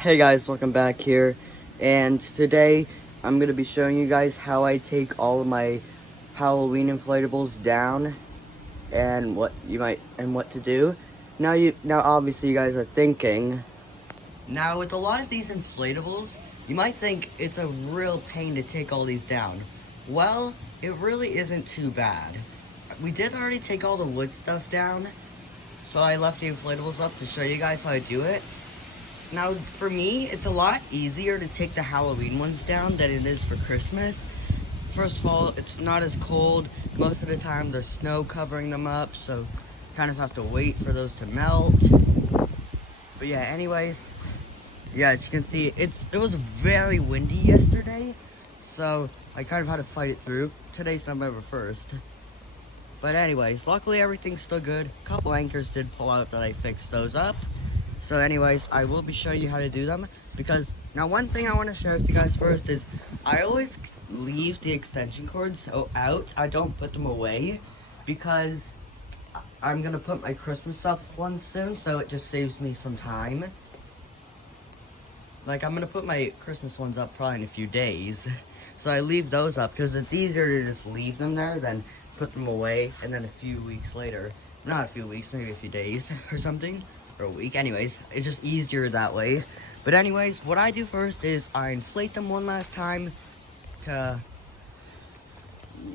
Hey guys, welcome back here, and today I'm going to be showing you guys how I take all of my Halloween inflatables down and what to do. Now obviously you guys are thinking, now with a lot of these inflatables, you might think it's a real pain to take all these down. Well, it really isn't too bad. We did already take all the wood stuff down, so I left the inflatables up to show you guys how I do it. Now, for me, it's a lot easier to take the Halloween ones down than it is for Christmas. First of all, it's not as cold. Most of the time, there's snow covering them up, so kind of have to wait for those to melt. But yeah, anyways, yeah, as you can see, it was very windy yesterday, so I kind of had to fight it through. Today's November 1st. But anyways, luckily everything's still good. A couple anchors did pull out, but I fixed those up. So anyways, I will be showing you how to do them, because now one thing I want to share with you guys first is I always leave the extension cords out. I don't put them away because I'm going to put my Christmas up ones soon, so it just saves me some time. Like, I'm going to put my Christmas ones up probably in a few days, so I leave those up because it's easier to just leave them there than put them away and then a few weeks later, not a few weeks, maybe a few days or something. Or a week. Anyways, it's just easier that way. But anyways, what I do first is I inflate them one last time to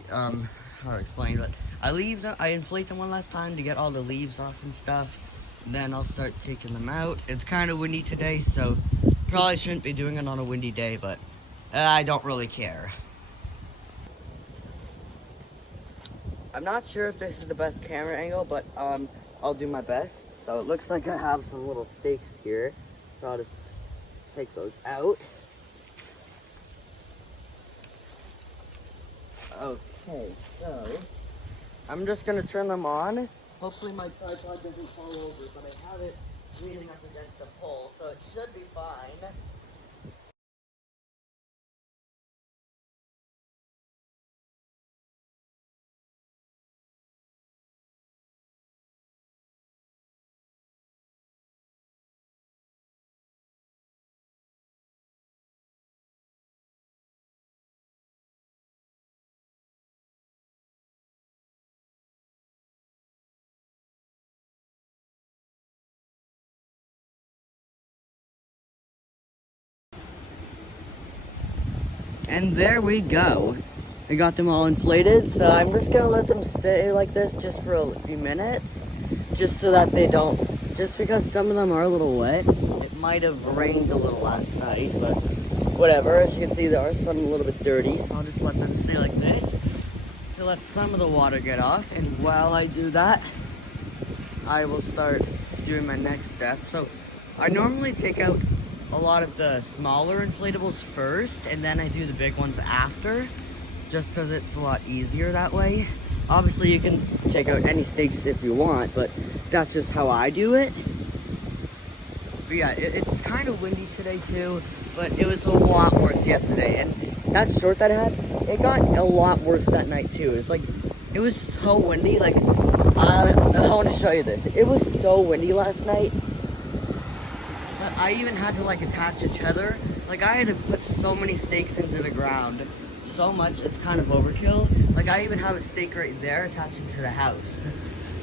how to explain, but I inflate them one last time to get all the leaves off and stuff. Then I'll start taking them out. It's kind of windy today, so probably shouldn't be doing it on a windy day, but I don't really care. I'm not sure if this is the best camera angle, but I'll do my best. So it looks like I have some little stakes here, so I'll just take those out. Okay, so I'm just gonna turn them on. Hopefully my tripod doesn't fall over, but I have it leaning up against the pole, so it should be fine. And there we go. I got them all inflated, so I'm just gonna let them sit like this just for a few minutes, just so that they don't, just because some of them are a little wet. It might have rained a little last night, but whatever. As you can see, there are some a little bit dirty, so I'll just let them stay like this to let some of the water get off. And while I do that, I will start doing my next step. So I normally take out a lot of the smaller inflatables first, and then I do the big ones after, just because it's a lot easier that way. Obviously you can take out any stakes if you want, but that's just how I do it. But yeah, it's kind of windy today too, but it was a lot worse yesterday, and that short that I had, it got a lot worse that night too. It's like, it was so windy. Like, I want to show you this. It was so windy last night. I even had to like attach a tether. Like, I had to put so many stakes into the ground. So much, it's kind of overkill. Like, I even have a stake right there attaching to the house.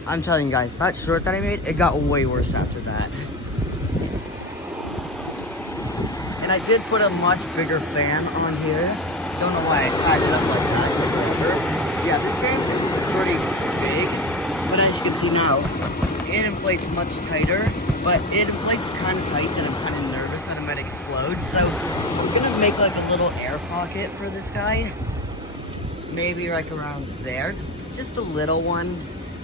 I'm telling you guys, that short that I made, it got way worse after that. And I did put a much bigger fan on here. Don't know why I tied it up like that, but whatever. Yeah, this fan is pretty big. But as you can see now, it inflates much tighter, but it inflates kind of tight, and I'm kind of nervous that it might explode. So I'm gonna make like a little air pocket for this guy, maybe like around there, just a little one,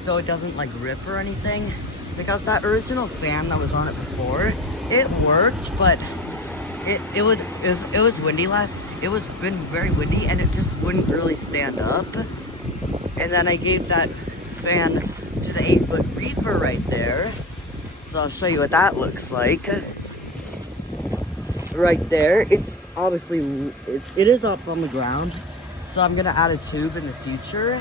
so it doesn't like rip or anything. Because that original fan that was on it before, it worked, but it was windy it was been very windy, and it just wouldn't really stand up. And then I gave that fan to the 8-foot reaper right there. So I'll show you what that looks like. Right there, it's obviously, it is up on the ground. So I'm gonna add a tube in the future.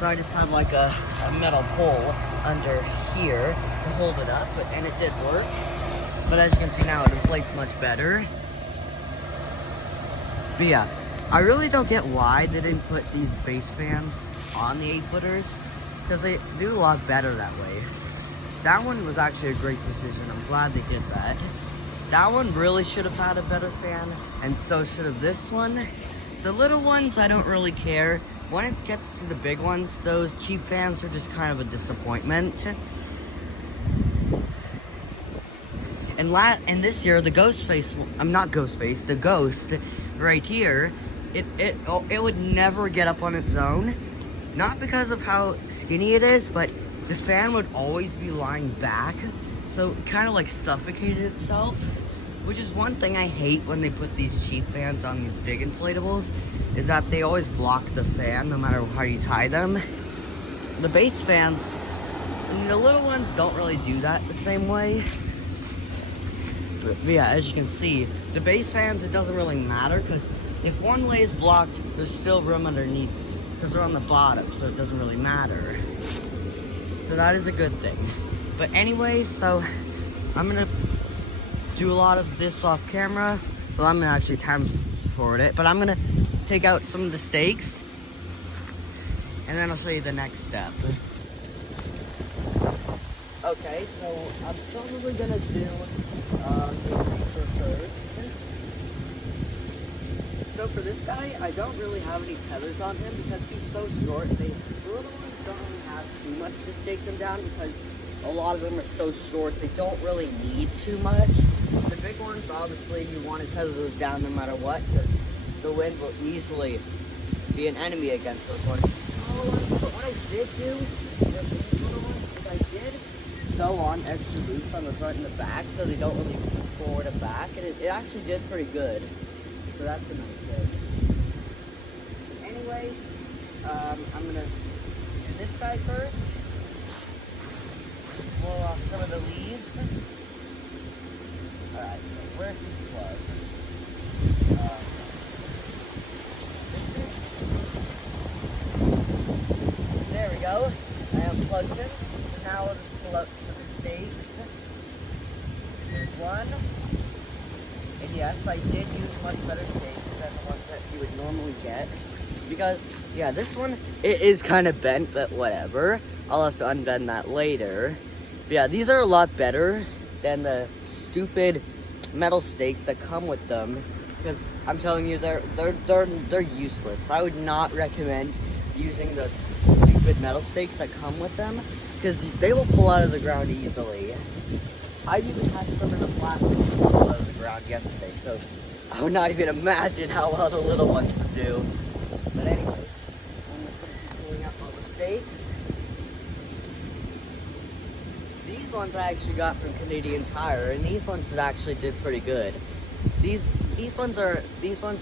So I just have like a metal pole under here to hold it up, and it did work. But as you can see now, it inflates much better. But yeah, I really don't get why they didn't put these base fans on the 8-footers, because they do a lot better that way. That one was actually a great decision. I'm glad they did that. That one really should have had a better fan, and so should have this one. The little ones, I don't really care. When it gets to the big ones, those cheap fans are just kind of a disappointment. And this year, the the Ghost right here, it would never get up on its own. Not because of how skinny it is, but the fan would always be lying back, so it kind of like suffocated itself, which is one thing I hate when they put these cheap fans on these big inflatables, is that they always block the fan no matter how you tie them. The base fans, and the little ones don't really do that the same way. But yeah, as you can see, the base fans, it doesn't really matter, because if one lays blocked, there's still room underneath, because they're on the bottom, so it doesn't really matter. So that is a good thing. But anyways, so I'm gonna do a lot of this off camera. Well, I'm gonna actually time forward it, but I'm gonna take out some of the stakes, and then I'll show you the next step. Okay, so I'm probably gonna do the reaper first. So for this guy, I don't really have any tethers on him because he's so short. The little ones don't really have too much to stake them down because a lot of them are so short, they don't really need too much. The big ones, obviously, you want to tether those down no matter what, because the wind will easily be an enemy against those ones. Smaller ones, but what I did do with these little ones is I did sew on extra loops on the front and the back so they don't really move forward and back, and it actually did pretty good. So that's a nice thing. Anyways, I'm gonna do this guy first. Blow off some of the leaves. Alright, so where's these plugs? There we go. I unplugged them. So now we'll just pull out some of the stakes. There's one. And yes, I did use much better stakes than the ones that you would normally get. Because, yeah, this one, it is kind of bent, but whatever. I'll have to unbend that later. But yeah, these are a lot better than the stupid metal stakes that come with them. Because I'm telling you, they're useless. I would not recommend using the stupid metal stakes that come with them, because they will pull out of the ground easily. I even had some of the plastic pull out of the ground yesterday, so I would not even imagine how well the little ones would do. But anyways, I'm just going to keep pulling out all the stakes. These ones I actually got from Canadian Tire, and these ones actually did pretty good. These ones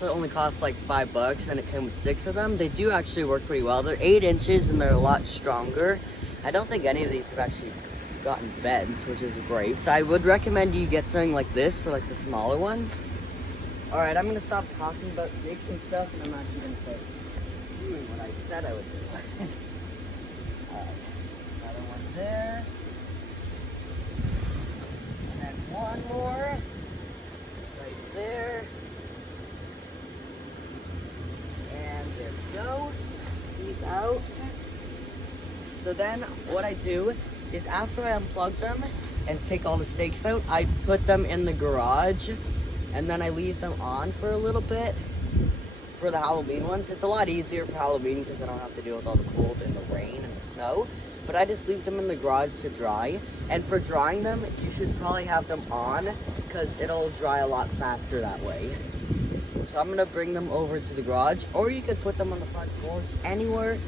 only cost like $5, and it came with 6 of them. They do actually work pretty well. They're 8 inches and they're a lot stronger. I don't think any of these have actually gotten bent, which is great. So I would recommend you get something like this for like the smaller ones. Alright, I'm gonna stop talking about snakes and stuff, and I'm actually gonna start doing what I said I would do. Alright, another one there. And then one more. Right there. And there we go. These out. So then what I do is after I unplug them and take all the stakes out, I put them in the garage and then I leave them on for a little bit for the Halloween ones. It's a lot easier for Halloween because I don't have to deal with all the cold and the rain and the snow. But I just leave them in the garage to dry. And for drying them, you should probably have them on because it'll dry a lot faster that way. So I'm gonna bring them over to the garage, or you could put them on the front porch, anywhere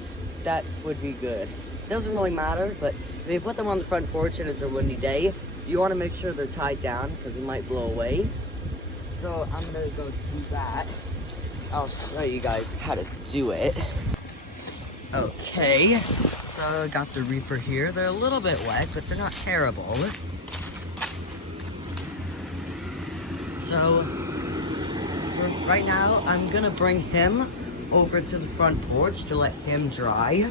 that would be good. It doesn't really matter, but if you put them on the front porch and it's a windy day, you want to make sure they're tied down because it might blow away. So I'm gonna go do that. I'll show you guys how to do it. Okay, so I got the Reaper here. They're a little bit wet, but they're not terrible. So right now, I'm gonna bring him over to the front porch to let him dry.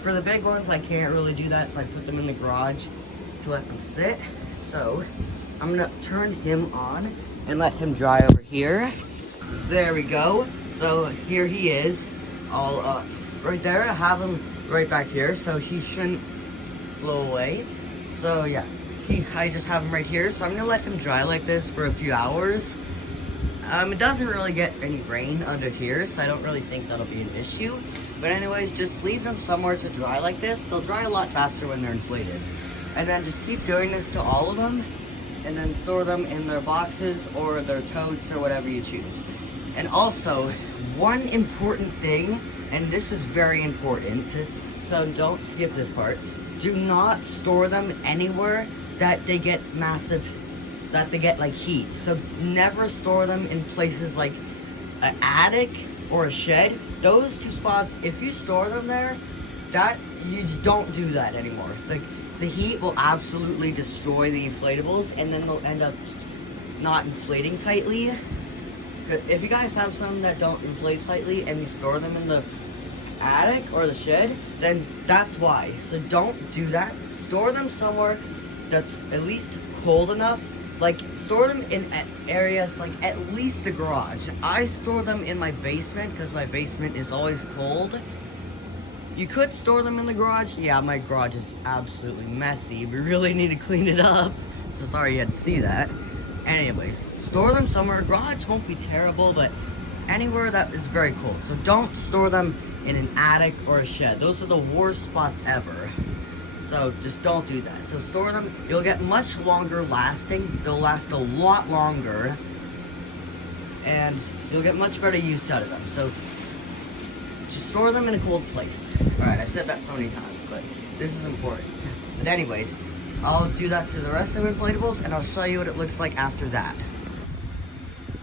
For the big ones, I can't really do that, so I put them in the garage to let them sit. So I'm gonna turn him on and let him dry over here. There we go. So here he is, all right there. I have him right back here, so he shouldn't blow away. So yeah, I just have him right here. So I'm gonna let him dry like this for a few hours. It doesn't really get any rain under here, so I don't really think that'll be an issue. But anyways, just leave them somewhere to dry like this. They'll dry a lot faster when they're inflated. And then just keep doing this to all of them, and then store them in their boxes or their totes or whatever you choose. And also, one important thing, and this is very important, so don't skip this part. Do not store them anywhere that they get like heat. So never store them in places like an attic or a shed. Those two spots, if you store them there, you don't do that anymore. The heat will absolutely destroy the inflatables, and then they'll end up not inflating tightly. If you guys have some that don't inflate tightly and you store them in the attic or the shed, then that's why. So don't do that. Store them somewhere that's at least cold enough. Like, store them in areas like at least the garage. I store them in my basement because my basement is always cold. You could store them in the garage. Yeah, my garage is absolutely messy. We really need to clean it up. So sorry you had to see that. Anyways, store them somewhere. Garage won't be terrible, but anywhere that is very cold. So don't store them in an attic or a shed. Those are the worst spots ever. So just don't do that. So store them. You'll get much longer lasting. They'll last a lot longer. And you'll get much better use out of them. So just store them in a cold place. Alright, I've said that so many times, but this is important. But anyways, I'll do that to the rest of the inflatables, and I'll show you what it looks like after that.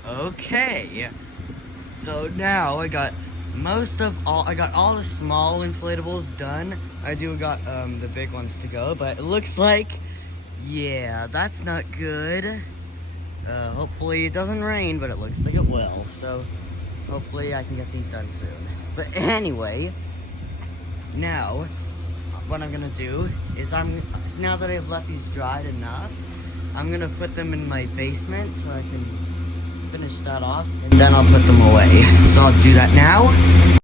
Okay, so now I got all the small inflatables done. I got the big ones to go, but it looks like, yeah, that's not good. Hopefully it doesn't rain, but it looks like it will. So hopefully I can get these done soon. But anyway, now what I'm gonna do is now that I've left these dried enough, I'm gonna put them in my basement so I can finish that off, and then I'll put them away. So I'll do that now.